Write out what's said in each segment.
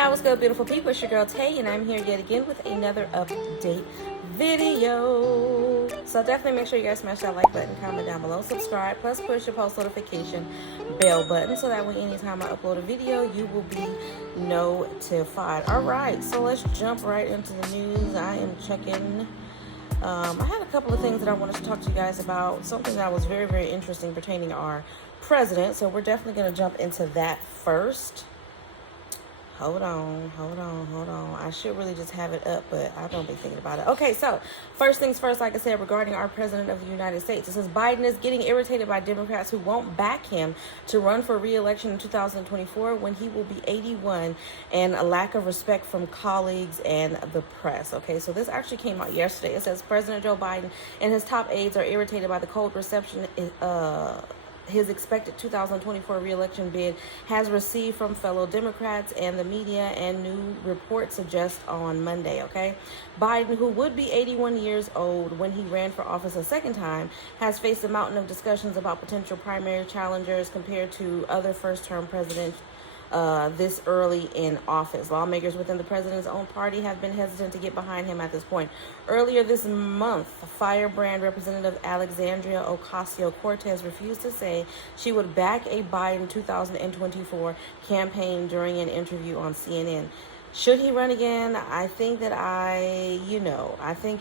y'all, what's good, beautiful people? It's your girl Tay, and I'm here yet again with another update video. So definitely make sure you guys smash that like button, comment down below, subscribe, plus push your post notification bell button so that way anytime I upload a video, you will be notified. All right, so let's jump right into the news. I am checking. I had a couple of things that I wanted to talk to you guys about. Something that was very, very interesting pertaining to our president. So we're definitely going to jump into that first. Hold on. I should really just have it up, but I don't be thinking about it. Okay, so first things first, like I said, regarding our president of the United States, it says Biden is getting irritated by Democrats who won't back him to run for re-election in 2024 when he will be 81, and a lack of respect from colleagues and the press. Okay, so this actually came out yesterday. It says President Joe Biden and his top aides are irritated by the cold reception his expected 2024 re-election bid has received from fellow Democrats and the media, and new reports suggest on Monday, okay? Biden, who would be 81 years old when he ran for office a second time, has faced a mountain of discussions about potential primary challengers compared to other first-term presidents this early in office. Lawmakers within the president's own party have been hesitant to get behind him at this point. Earlier this month, Firebrand Representative Alexandria Ocasio-Cortez refused to say she would back a Biden 2024 campaign during an interview on CNN. Should he run again? I think that I think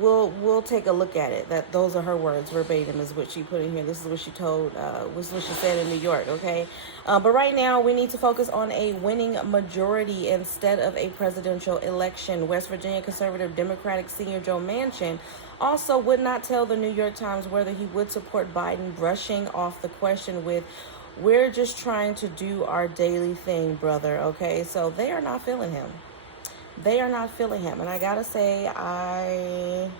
We'll take a look at it. Those are her words, verbatim is what she put in here. This is what she told, was what she said in New York, okay? But right now, we need to focus on a winning majority instead of a presidential election. West Virginia conservative Democratic senior Joe Manchin also would not tell the New York Times whether he would support Biden, brushing off the question with, "We're just trying to do our daily thing, brother," okay? So they are not feeling him. They are not feeling him. And I gotta say, I'm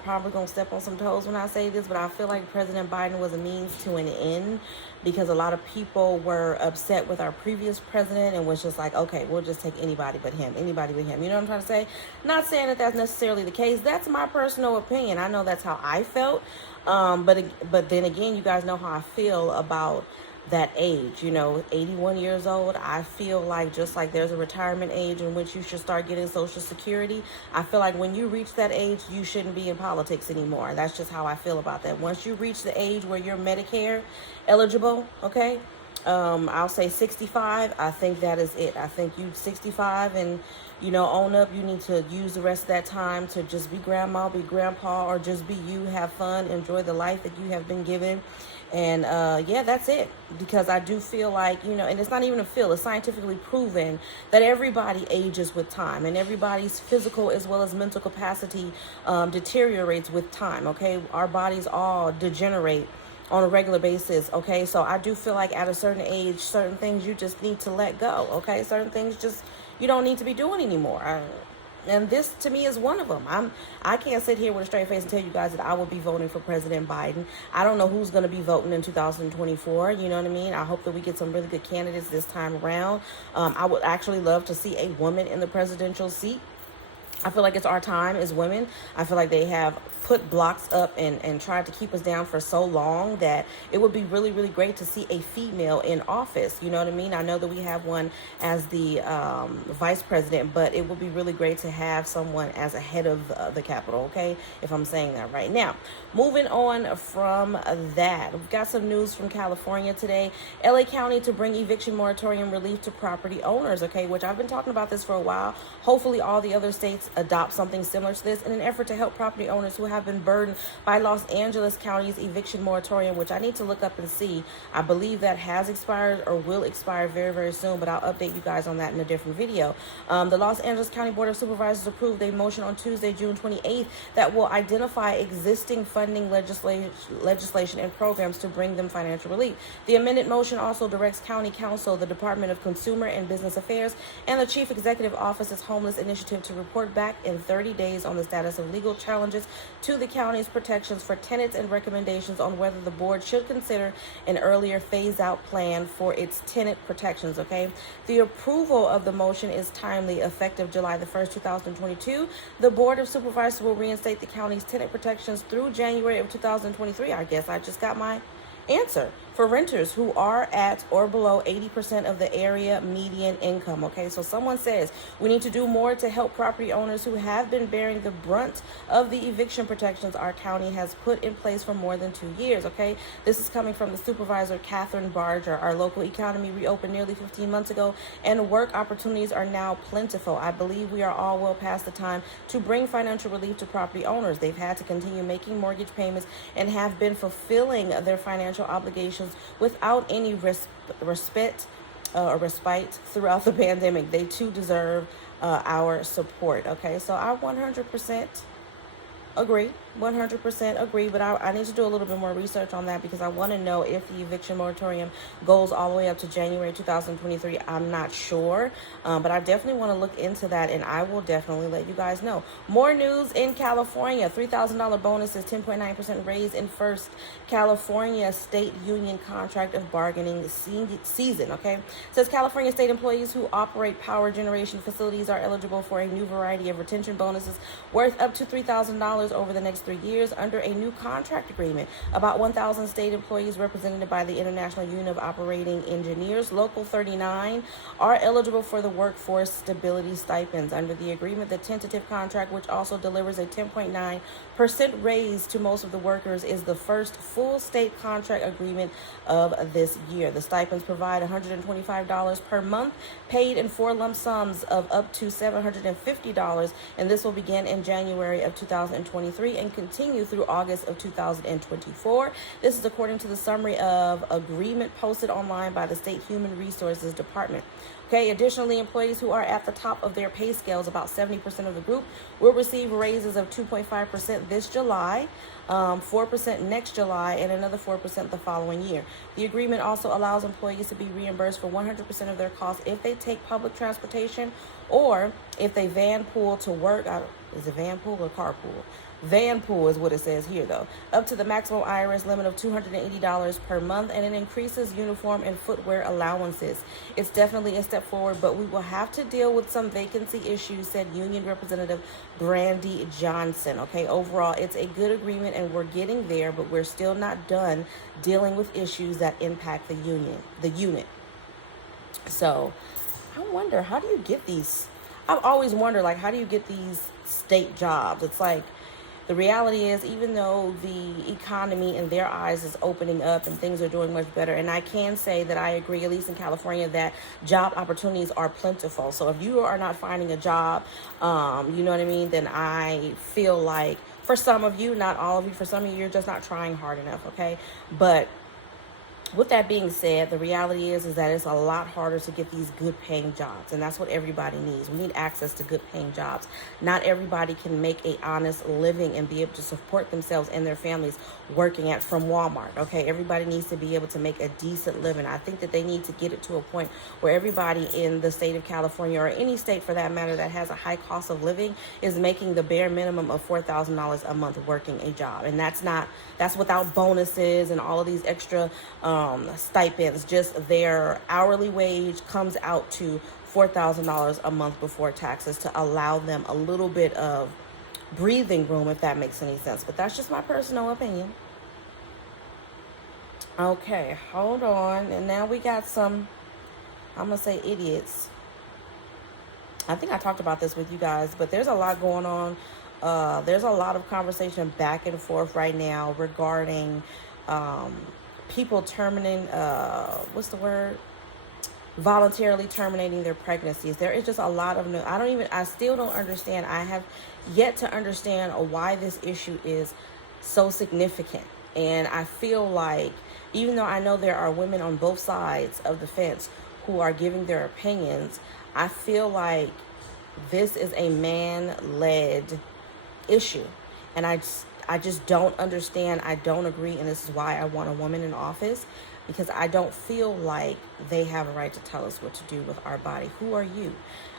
probably gonna step on some toes when I say this, but I feel like President Biden was a means to an end, because a lot of people were upset with our previous president and was just like, okay, we'll just take anybody but him. You know what I'm trying to say? Not saying that that's necessarily the case. That's my personal opinion. I know that's how I felt. But then again, you guys know how I feel about that age, 81 years old. I feel like, just like there's a retirement age in which you should start getting Social Security, I feel like when you reach that age, you shouldn't be in politics anymore. That's just how I feel about that. Once you reach the age where you're Medicare eligible, okay, I'll say 65, I think that is it. I think you 65 and, own up, you need to use the rest of that time to just be grandma, be grandpa, or just be you, have fun, enjoy the life that you have been given. And yeah, that's it. Because I do feel like, and it's not even a feel, it's scientifically proven that everybody ages with time, and everybody's physical as well as mental capacity deteriorates with time, okay? Our bodies all degenerate on a regular basis, okay? So I do feel like at a certain age, certain things you just need to let go, okay? Certain things just you don't need to be doing anymore. And this, to me, is one of them. I can't sit here with a straight face and tell you guys that I will be voting for President Biden. I don't know who's going to be voting in 2024. You know what I mean? I hope that we get some really good candidates this time around. I would actually love to see a woman in the presidential seat. I feel like it's our time as women. I feel like they have put blocks up and tried to keep us down for so long that it would be really, really great to see a female in office. You know what I mean? I know that we have one as the vice president, but it would be really great to have someone as a head of the Capitol, okay? If I'm saying that right. Now, moving on from that, we've got some news from California today. LA County to bring eviction moratorium relief to property owners, okay? Which I've been talking about this for a while. Hopefully all the other states adopt something similar to this in an effort to help property owners who have been burdened by Los Angeles County's eviction moratorium, which I need to look up and see. I believe that has expired or will expire very, very soon, but I'll update you guys on that in a different video. The Los Angeles County Board of Supervisors approved a motion on Tuesday, June 28th, that will identify existing funding legislation and programs to bring them financial relief. The amended motion also directs County Council, the Department of Consumer and Business Affairs, and the Chief Executive Office's Homeless Initiative to report back in 30 days on the status of legal challenges to the county's protections for tenants and recommendations on whether the board should consider an earlier phase-out plan for its tenant protections, okay? The approval of the motion is timely, effective July the 1st, 2022. The Board of Supervisors will reinstate the county's tenant protections through January of 2023. I guess I just got my Answer: for renters who are at or below 80% of the area median income. Okay, so someone says we need to do more to help property owners who have been bearing the brunt of the eviction protections our county has put in place for more than 2 years. Okay, this is coming from the supervisor, Catherine Barger. Our local economy reopened nearly 15 months ago, and work opportunities are now plentiful. I believe we are all well past the time to bring financial relief to property owners. They've had to continue making mortgage payments and have been fulfilling their financial obligations without any respite throughout the pandemic. They too deserve our support. Okay, so I 100% agree. 100% agree, but I need to do a little bit more research on that because I want to know if the eviction moratorium goes all the way up to January 2023. I'm not sure, but I definitely want to look into that, and I will definitely let you guys know. More news in California: $3,000 bonuses, 10.9% raise in first California state union contract of bargaining season. Okay, it says California state employees who operate power generation facilities are eligible for a new variety of retention bonuses worth up to $3,000 over the next 3 years under a new contract agreement. About 1,000 state employees represented by the International Union of Operating Engineers, Local 39, are eligible for the workforce stability stipends. Under the agreement, the tentative contract, which also delivers a 10.9% raise to most of the workers, is the first full state contract agreement of this year. The stipends provide $125 per month, paid in 4 lump sums of up to $750, and this will begin in January of 2023 and continue through August of 2024. This is according to the summary of agreement posted online by the State Human Resources Department. Okay, additionally, employees who are at the top of their pay scales, about 70% of the group, will receive raises of 2.5% this July, 4% next July, and another 4% the following year. The agreement also allows employees to be reimbursed for 100% of their costs if they take public transportation or if they van pool to work. Is it van pool or carpool? Van pool is what it says here, though, up to the maximum IRS limit of $280 per month, and it increases uniform and footwear allowances. It's definitely a step forward, but we will have to deal with some vacancy issues, said Union Representative Brandy Johnson. Okay, overall, it's a good agreement, and we're getting there, but we're still not done dealing with issues that impact the unit. So I wonder, how do you get these? I've always wondered, like, how do you get these state jobs? It's like, the reality is, even though the economy in their eyes is opening up and things are doing much better, and I can say that I agree, at least in California, that job opportunities are plentiful. So if you are not finding a job, you know what I mean, then I feel like for some of you, not all of you, for some of you, you're just not trying hard enough, okay? But with that being said, the reality is that it's a lot harder to get these good paying jobs, and that's what everybody needs. We need access to good paying jobs. Not everybody can make a honest living and be able to support themselves and their families working from Walmart. Okay, everybody needs to be able to make a decent living. I think that they need to get it to a point where everybody in the state of California, or any state for that matter, that has a high cost of living is making the bare minimum of $4,000 a month working a job, and that's without bonuses and all of these extra stipends. Just their hourly wage comes out to $4,000 a month before taxes to allow them a little bit of breathing room, if that makes any sense. But that's just my personal opinion. Okay, hold on. And now we got some, I'm going to say idiots. I think I talked about this with you guys, but there's a lot going on. There's a lot of conversation back and forth right now regarding people terminating, voluntarily terminating their pregnancies. There is just a lot of I still don't understand. I have yet to understand why this issue is so significant. And I feel like, even though I know there are women on both sides of the fence who are giving their opinions, I feel like this is a man-led issue. And I just don't understand. I don't agree, and this is why I want a woman in office, because I don't feel like they have a right to tell us what to do with our body. Who are you?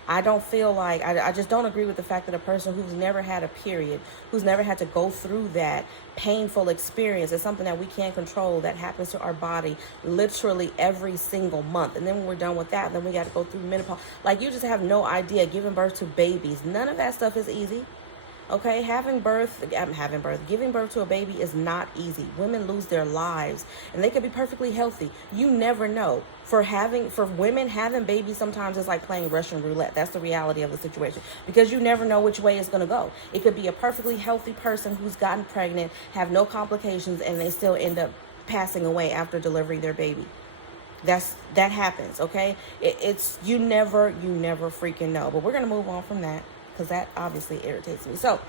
I don't feel like, I just don't agree with the fact that a person who's never had a period, who's never had to go through that painful experience, is something that we can't control, that happens to our body literally every single month. And then when we're done with that, then we got to go through menopause. Like, you just have no idea, giving birth to babies. None of that stuff is easy. Okay, giving birth to a baby is not easy. Women lose their lives, and they could be perfectly healthy. You never know. For women, having babies sometimes is like playing Russian roulette. That's the reality of the situation, because you never know which way it's going to go. It could be a perfectly healthy person who's gotten pregnant, have no complications, and they still end up passing away after delivering their baby. That happens. Okay, it's you never freaking know. But we're gonna move on from that, because that obviously irritates me. So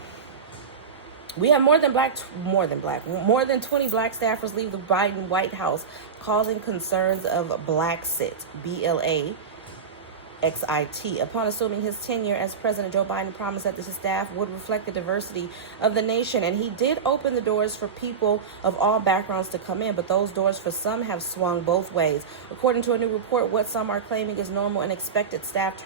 we have more than 20 black staffers leave the Biden White House, causing concerns of Blaxit, BLAXIT. Upon assuming his tenure as President, Joe Biden promised that his staff would reflect the diversity of the nation, and he did open the doors for people of all backgrounds to come in, but those doors for some have swung both ways. According to a new report, what some are claiming is normal and expected staff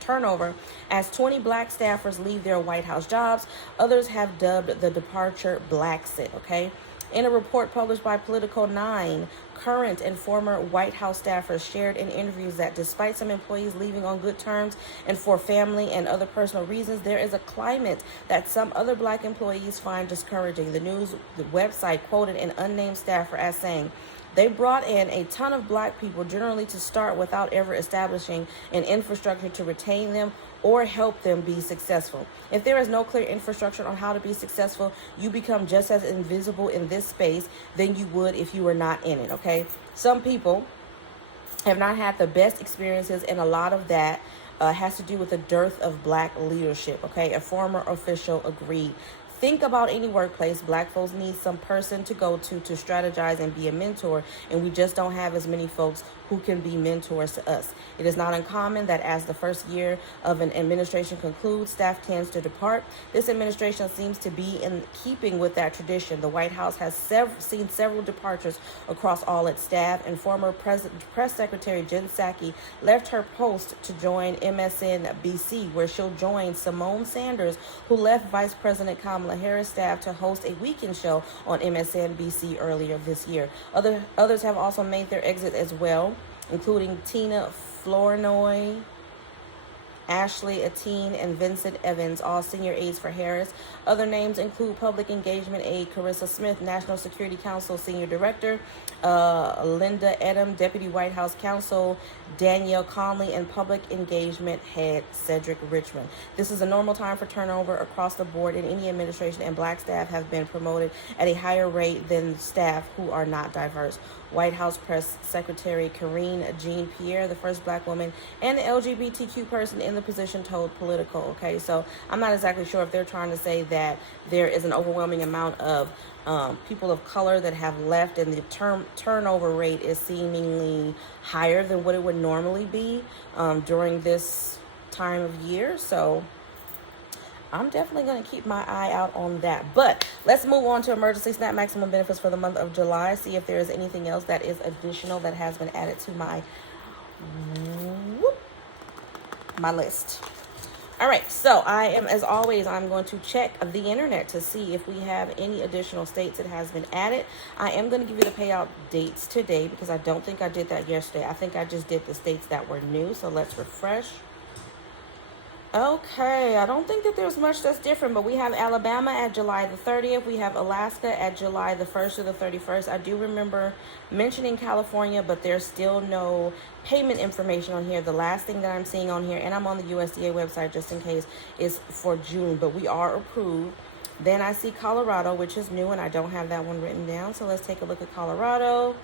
turnover as 20 black staffers leave their White House jobs. Others have dubbed the departure Blaxit, okay? In a report published by Politico 9, current and former White House staffers shared in interviews that despite some employees leaving on good terms and for family and other personal reasons, there is a climate that some other black employees find discouraging. The website quoted an unnamed staffer as saying, "They brought in a ton of black people generally to start without ever establishing an infrastructure to retain them or help them be successful. If there is no clear infrastructure on how to be successful, you become just as invisible in this space than you would if you were not in it," okay? Some people have not had the best experiences, and a lot of that has to do with the dearth of black leadership, okay? A former official agreed. Think about any workplace. Black folks need some person to go to strategize and be a mentor, and we just don't have as many folks who can be mentors to us. It is not uncommon that as the first year of an administration concludes, staff tends to depart. This administration seems to be in keeping with that tradition. The White House has seen several departures across all its staff, and former Press Secretary Jen Psaki left her post to join MSNBC, where she'll join Simone Sanders, who left Vice President Kamala Harris' staff to host a weekend show on MSNBC earlier this year. Others have also made their exit as well, including Tina Flournoy, Ashley Atine, and Vincent Evans, all senior aides for Harris. Other names include Public Engagement Aide Carissa Smith, National Security Council Senior Director Linda Edom, Deputy White House Counsel Danielle Conley, and Public Engagement Head Cedric Richmond. This is a normal time for turnover across the board in any administration, and black staff have been promoted at a higher rate than staff who are not diverse. White House Press Secretary Karine Jean-Pierre, the first black woman and LGBTQ person in the position, told Politico. Okay, so I'm not exactly sure if they're trying to say that there is an overwhelming amount of people of color that have left, and the turnover rate is seemingly higher than what it would normally be during this time of year. So I'm definitely going to keep my eye out on that. But let's move on to emergency SNAP maximum benefits for the month of July. See if there is anything else that is additional that has been added to my list. All right, so as always, I'm going to check the internet to see if we have any additional states that has been added. I am going to give you the payout dates today, because I don't think I did that yesterday. I think I just did the states that were new. So let's refresh. Okay, I don't think that there's much that's different, but we have Alabama at July the 30th. We have Alaska at July the 1st to the 31st. I do remember mentioning California, but there's still no payment information on here. The last thing that I'm seeing on here, and I'm on the USDA website just in case, is for June, but we are approved. Then I see Colorado, which is new, and I don't have that one written down. So let's take a look at Colorado.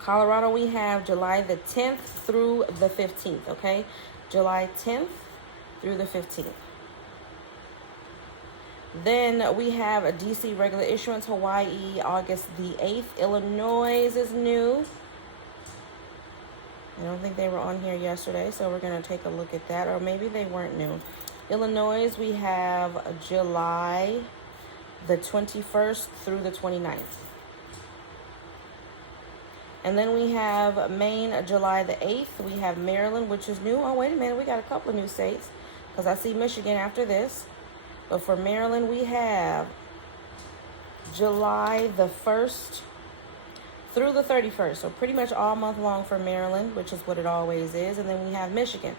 Colorado, we have July the 10th through the 15th, okay? July 10th through the 15th. Then we have a DC regular issuance, Hawaii, August the 8th. Illinois is new. I don't think they were on here yesterday, so we're going to take a look at that, or maybe they weren't new. Illinois, we have July the 21st through the 29th. And then we have Maine, July the 8th. We have Maryland, which is new. Oh, wait a minute. We got a couple of new states, because I see Michigan after this. But for Maryland, we have July the 1st through the 31st. So pretty much all month long for Maryland, which is what it always is. And then we have Michigan.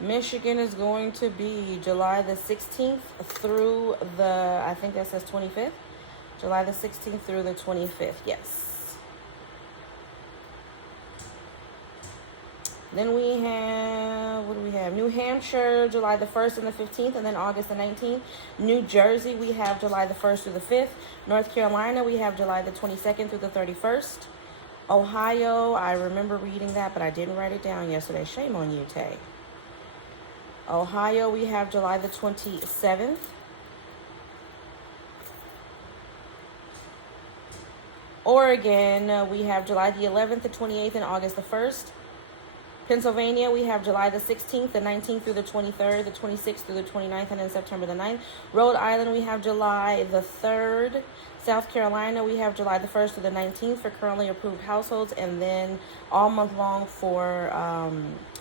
Michigan is going to be July the 16th through the, I think that says 25th. July the 16th through the 25th, yes. Then we have, what do we have? New Hampshire, July the 1st and the 15th, and then August the 19th. New Jersey, we have July the 1st through the 5th. North Carolina, we have July the 22nd through the 31st. Ohio, I remember reading that, but I didn't write it down yesterday. Shame on you, Tay. Ohio, we have July the 27th. Oregon, we have July the 11th, the 28th, and August the 1st. Pennsylvania, we have July the 16th, the 19th through the 23rd, the 26th through the 29th, and then September the 9th. Rhode Island, we have July the 3rd. South Carolina, we have July the 1st through the 19th for currently approved households, and then all month long for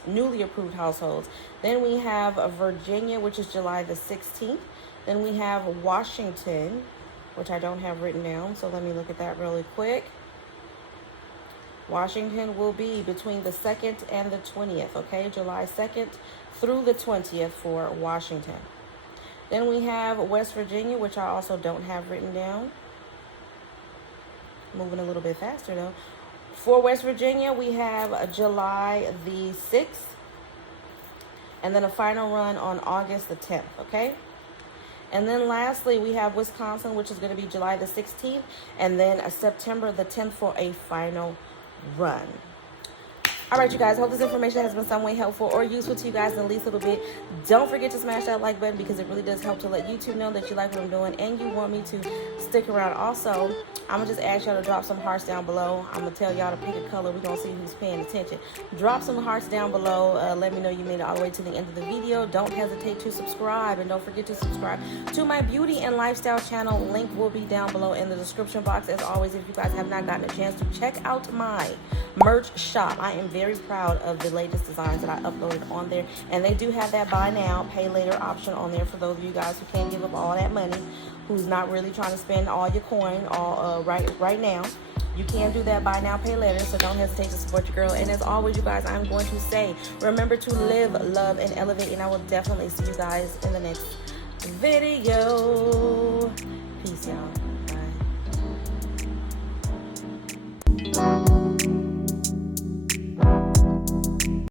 newly approved households. Then we have Virginia, which is July the 16th. Then we have Washington, which I don't have written down, so let me look at that really quick. Washington will be between the 2nd and the 20th, okay? July 2nd through the 20th for Washington. Then we have West Virginia, which I also don't have written down. Moving a little bit faster, though. For West Virginia, we have July the 6th. And then a final run on August the 10th, okay? And then lastly, we have Wisconsin, which is going to be July the 16th. And then September the 10th for a final run. All right, you guys, I hope this information has been some way helpful or useful to you guys in the least little bit. Don't forget to smash that like button because it really does help to let YouTube know that you like what I'm doing and you want me to stick around. Also, I'm going to just ask y'all to drop some hearts down below. I'm going to tell y'all to pick a color. We're going to see who's paying attention. Drop some hearts down below. Let me know you made it all the way to the end of the video. Don't hesitate to subscribe, and don't forget to subscribe to my beauty and lifestyle channel. Link will be down below in the description box. As always, if you guys have not gotten a chance to check out my merch shop, I am very proud of the latest designs that I uploaded on there, and they do have that buy now pay later option on there for those of you guys who can't give up all that money, who's not really trying to spend all your coin all right now. You can do that buy now pay later, so don't hesitate to support your girl. And as always, you guys, I'm going to say, remember to live, love, and elevate, and I will definitely see you guys in the next video. Peace, y'all.